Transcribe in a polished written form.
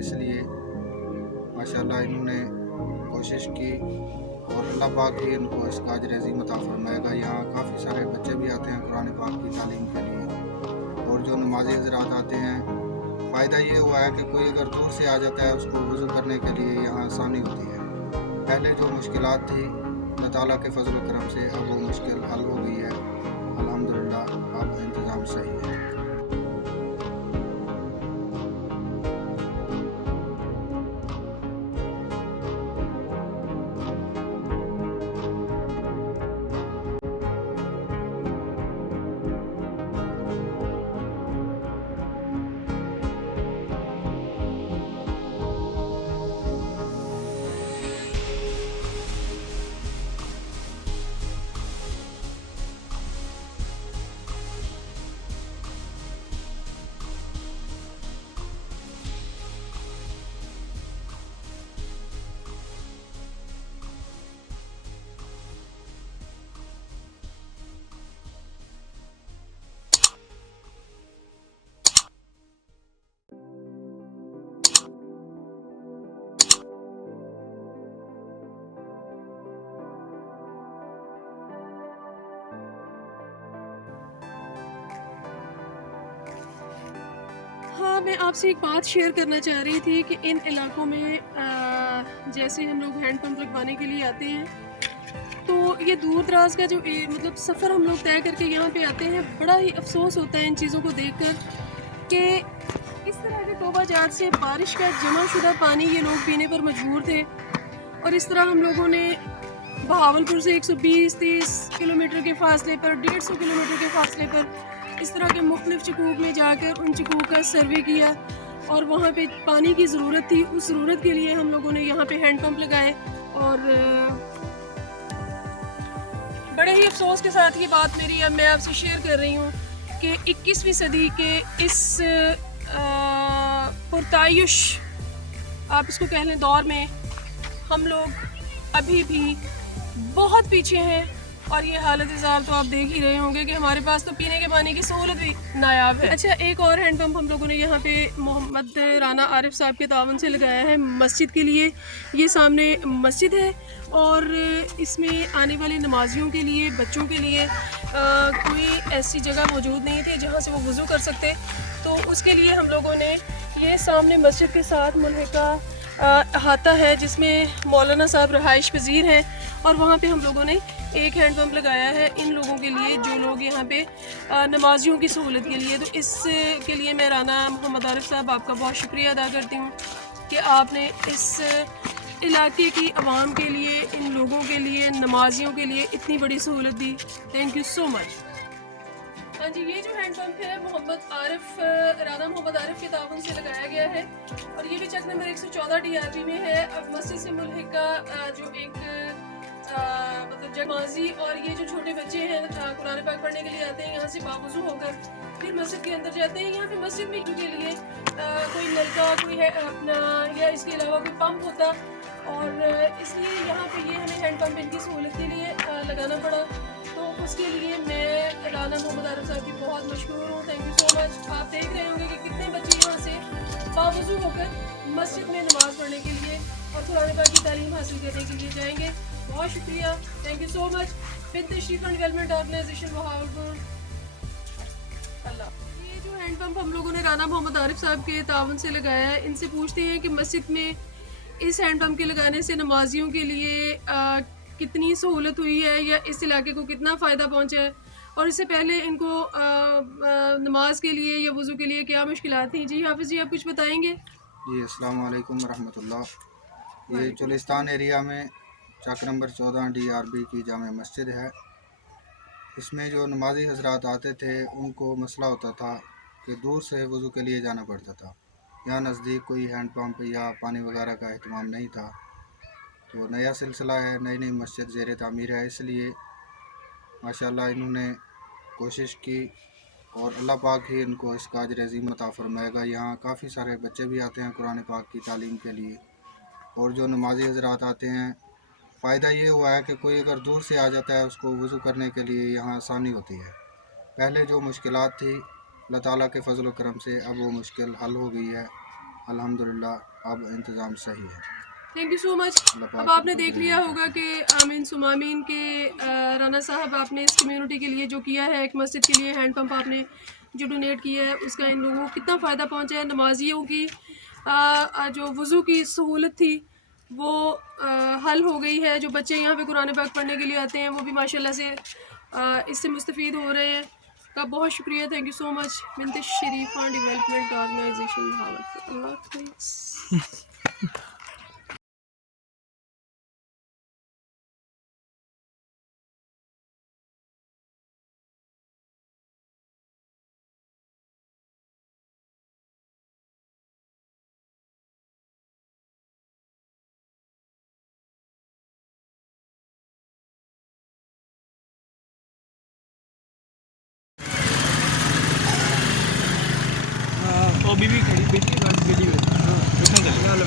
इसलिए माशाल्लाह इन्होंने कोशिश की और अल्लाह पाक ही इनको इसका अजर अज़ीम अता फ़रमाएगा। यहाँ काफ़ी सारे बच्चे भी आते हैं कुरान पाक की तालीम के लिए, और जो नमाज़ी हज़रात आते हैं, फ़ायदा ये हुआ है कि कोई अगर दूर से आ जाता है उसको वज़ू करने के लिए यहाँ आसानी होती है। पहले जो मुश्किलात थी, अल्लाह ताला के फ़ज़ल व करम से अब वो मुश्किल हल हो गई है। अल्हम्दुलिल्लाह अब इंतज़ाम सही है। हाँ, मैं आपसे एक बात शेयर करना चाह रही थी कि इन इलाकों में जैसे हम लोग हैंड पंप लगवाने के लिए आते हैं, तो ये दूर दराज का जो मतलब सफ़र हम लोग तय करके यहाँ पे आते हैं, बड़ा ही अफसोस होता है इन चीज़ों को देखकर कि इस तरह के तोबाजात से बारिश का जमाशुदा पानी ये लोग पीने पर मजबूर थे। और इस तरह हम लोगों ने बहावलपुर से 120-30 किलोमीटर के फासले पर, 150 किलोमीटर के फासले पर इस तरह के मुख्तलिफ चकूक में जाकर उन चकूक का सर्वे किया, और वहाँ पे पानी की ज़रूरत थी। उस ज़रूरत के लिए हम लोगों ने यहाँ पे हैंड पंप लगाए। और बड़े ही अफसोस के साथ ये बात मेरी अब मैं आपसे शेयर कर रही हूँ कि 21वीं सदी के इस पुरतायुश, आप इसको कह लें, दौर में हम लोग अभी भी बहुत पीछे हैं। और ये हालत ज़ार तो आप देख ही रहे होंगे कि हमारे पास तो पीने के पानी की सहूलत भी नायाब है। अच्छा, एक और हैंड पंप हम लोगों ने यहाँ पे मोहम्मद राना आरिफ साहब के तावन से लगाया है मस्जिद के लिए। ये सामने मस्जिद है और इसमें आने वाले नमाजियों के लिए, बच्चों के लिए कोई ऐसी जगह मौजूद नहीं थी जहाँ से वो वज़ू कर सकते, तो उसके लिए हम लोगों ने ये सामने मस्जिद के साथ मुल्हिका अहाता है जिसमें मौलाना साहब रहाइश पजीर हैं, और वहाँ पे हम लोगों ने एक हैंड पंप लगाया है इन लोगों के लिए जो लोग यहाँ पे नमाजियों की सहूलत के लिए। तो इसके लिए मैं राना मोहम्मद आरिफ साहब आपका बहुत शुक्रिया अदा करती हूँ कि आपने इस इलाके की आवाम के लिए, इन लोगों के लिए, नमाजियों के लिए इतनी बड़ी सहूलत दी। Thank you so much. हाँ जी, ये जो हैंड पंप है राना मोहम्मद आरिफ के ताउन से लगाया गया है, और ये भी चक नंबर 114 DRB में है। अब मस्जिद से मुल्हिका जो एक मतलब जमाजी और ये जो छोटे बच्चे हैं कुरान पाक पढ़ने के लिए आते हैं, यहाँ से बावजू होकर फिर मस्जिद के अंदर जाते हैं। यहाँ पे मस्जिद में के लिए कोई नलका, कोई है अपना, या इसके अलावा कोई पंप होता, और इसलिए यहाँ पे ये हमें हैंड पंप इनकी सहूलत के लिए लगाना पड़ा। तो उसके लिए मैं राना मोहम्मद आरिफ साहब की बहुत मशहूर हूँ। Thank you so much. आप देख रहे होंगे कि कितने बच्चे यहाँ से बावजू होकर मस्जिद में नमाज़ पढ़ने के लिए और कुरान पाक की तालीम हासिल करने के लिए जाएंगे। बहुत शुक्रिया, thank you so much. With तशरीफ एंड डेवलपमेंट ऑर्गेनाइजेशन बहावलपुर। अल्लाह। ये जो हैंड पंप हम लोगों ने राना मोहम्मद आरिफ साहब के तावन से लगाया है, इनसे पूछते हैं कि मस्जिद में इस हैंड पंप के लगाने से नमाजियों के लिए कितनी सहूलत हुई है या इस इलाके को कितना फ़ायदा पहुंचा है, और इससे पहले इनको नमाज के लिए या वज़ू के लिए क्या मुश्किलात थी। जी हाफिज़ जी, आप कुछ बताएंगे? जी अस्सलाम वालेकुम रहमतुल्लाह। ये चुलिस्तान एरिया में चक नंबर 14 DRB की जामे मस्जिद है। इसमें जो नमाजी हजरात आते थे उनको मसला होता था कि दूर से वज़ू के लिए जाना पड़ता था। यहाँ नज़दीक कोई हैंड पंप या पानी वगैरह का अहतमाम नहीं था। तो नया सिलसिला है, नई नई मस्जिद ज़ेर तामीर है, इसलिए माशाल्लाह इन्होंने कोशिश की और अल्लाह पाक ही इनको इसका अजर अज़ीम अता फ़रमाएगा। यहाँ काफ़ी सारे बच्चे भी आते हैं कुरान पाक की तालीम के लिए, और जो नमाजी हजरात आते हैं, फ़ायदा ये हुआ है कि कोई अगर दूर से आ जाता है उसको वज़ू करने के लिए यहाँ आसानी होती है। पहले जो मुश्किलात थी, अल्लाह ताला के फ़ज़ल व करम से अब वो मुश्किल हल हो गई है। अल्हम्दुलिल्लाह अब इंतज़ाम सही है। Thank you so much. अब आपने देख लिया होगा कि आमीन सुमामीन के राना साहब आपने इस कम्युनिटी के लिए जो किया है, एक मस्जिद के लिए हैंड पंप आपने जो डोनेट किया है, उसका इन लोगों को कितना फ़ायदा पहुंचा है। नमाजियों की जो वज़ू की सहूलत थी वो हल हो गई है। जो बच्चे यहाँ पे कुरान पाक पढ़ने के लिए आते हैं वो भी माशाल्लाह से इससे मुस्तफ़ीद हो रहे हैं। का बहुत शुक्रिया, थैंक यू सो मच। बिनते शरीफा डेवलपमेंट ऑर्गेनाइजेशन अल्लाह हाफ़िज़। ਉਹ ਬੀਬੀ ਖੜੀ ਬੈਠੀ ਗਾੜੀ ਗੱਡੀ ਵਿੱਚ ਹਾਂ ਉੱਥੋਂ ਚੱਲ